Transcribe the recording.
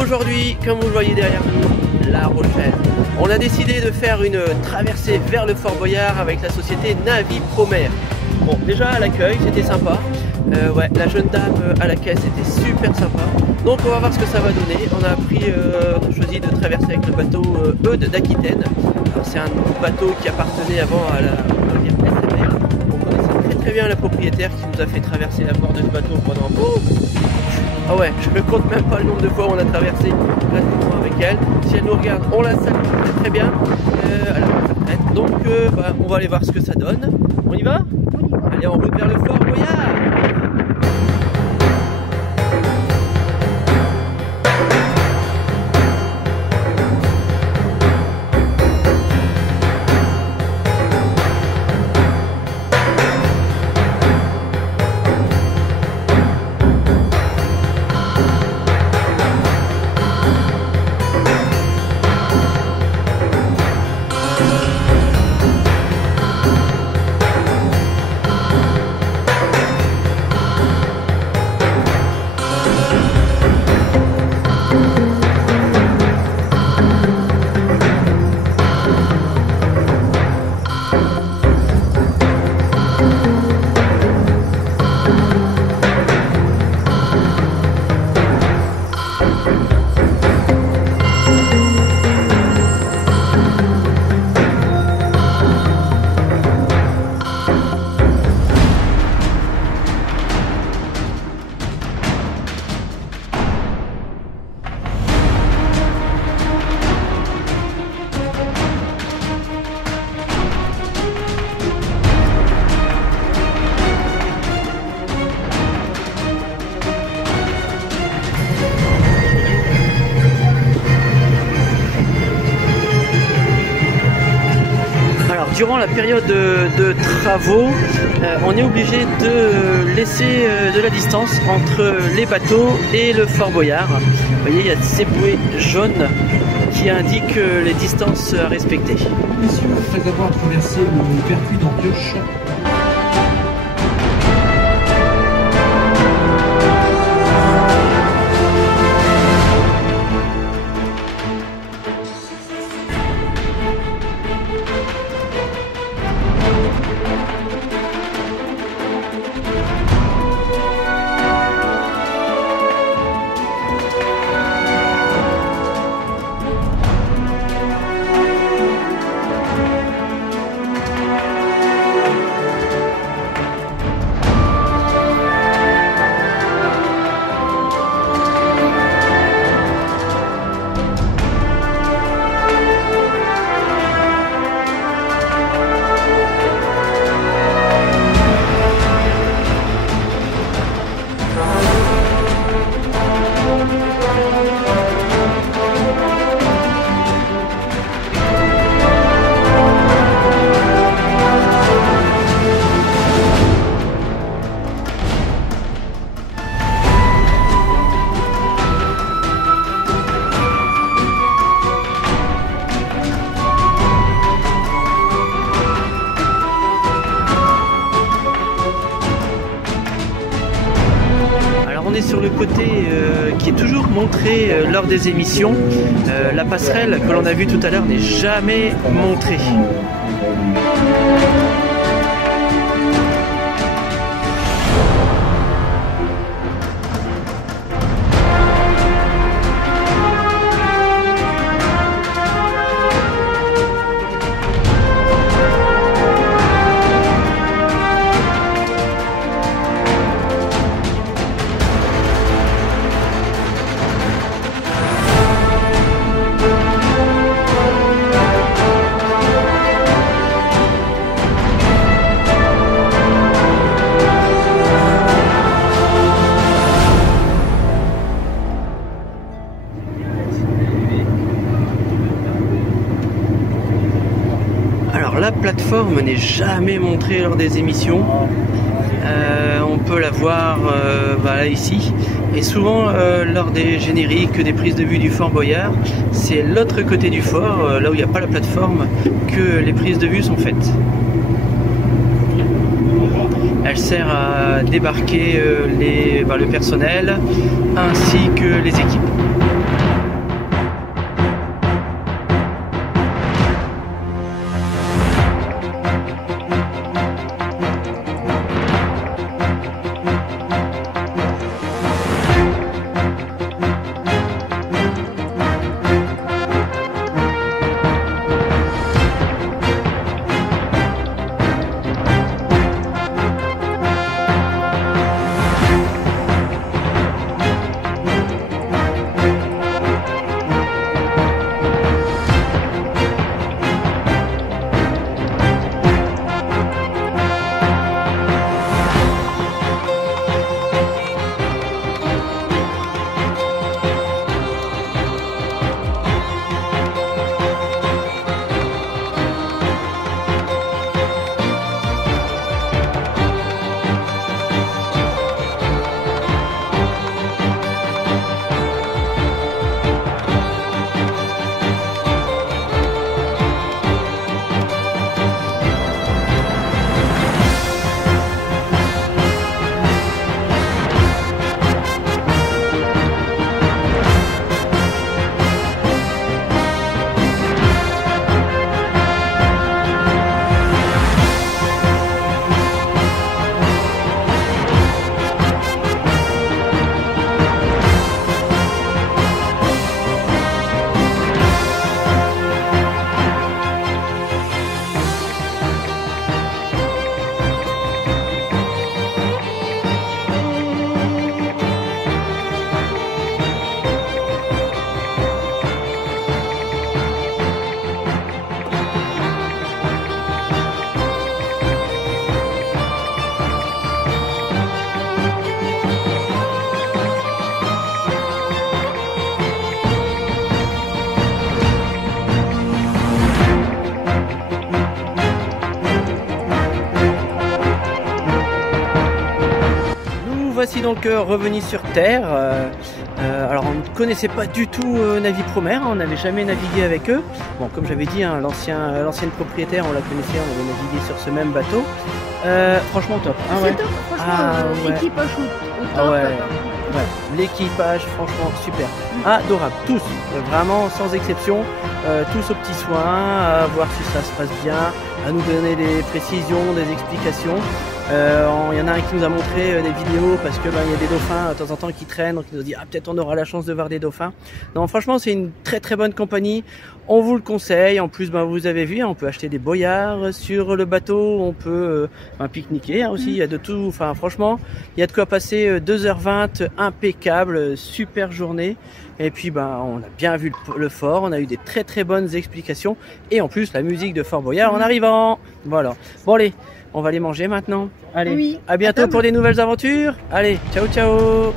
Aujourd'hui, comme vous le voyez derrière nous, La Rochelle. On a décidé de faire une traversée vers le Fort Boyard avec la société Navi Promer. Bon, déjà à l'accueil, c'était sympa. Ouais, la jeune dame à la caisse était super sympa. Donc on va voir ce que ça va donner. On a choisi de traverser avec le bateau Eudes d'Aquitaine. C'est un bateau qui appartenait avant à la SMR. On connaissait très bien la propriétaire qui nous a fait traverser la bord de ce bateau pendant... Ah ouais, je ne compte même pas le nombre de fois où on a traversé gratuitement avec elle. Si elle nous regarde, on la salue très bien. Elle a sa retraite. Donc on va aller voir ce que ça donne. On y va? Allez, en route vers le Fort Boyard. Durant la période de travaux, on est obligé de laisser de la distance entre les bateaux et le Fort Boyard. Vous voyez, il y a ces bouées jaunes qui indiquent les distances à respecter. Messieurs, après avoir traversé le pertuis d'Antioche, sur le côté qui est toujours montré lors des émissions. La passerelle que l'on a vue tout à l'heure n'est jamais montrée. La plateforme n'est jamais montrée lors des émissions. On peut la voir voilà, ici. Et souvent lors des génériques, des prises de vue du Fort Boyard, c'est l'autre côté du fort, là où il n'y a pas la plateforme, que les prises de vue sont faites. Elle sert à débarquer le personnel ainsi que les équipes. voici donc revenus sur Terre. Alors on ne connaissait pas du tout Navipromare, on n'avait jamais navigué avec eux. Bon, comme j'avais dit, hein, l'ancienne propriétaire, on la connaissait, on avait navigué sur ce même bateau. Franchement top. Ah, ouais. C'est top, franchement, l'équipage au top. Ah, ouais. Ouais, l'équipage, franchement, super. Adorable, tous, vraiment sans exception, tous aux petits soins, à voir si ça se passe bien, à nous donner des précisions, des explications. Il y en a un qui nous a montré des vidéos parce que il y a des dauphins de temps en temps qui traînent, donc il nous a dit peut-être on aura la chance de voir des dauphins. Non, franchement c'est une très très bonne compagnie, on vous le conseille. En plus vous avez vu, on peut acheter des boyards sur le bateau, on peut pique-niquer aussi, il y a de tout. Enfin franchement il y a de quoi passer 2h20 impeccable, super journée. Et puis on a bien vu le fort, on a eu des très très bonnes explications et en plus la musique de Fort Boyard en arrivant. Voilà. Bon allez, on va aller manger maintenant. Allez, oui, à bientôt pour des nouvelles aventures. Allez, ciao ciao.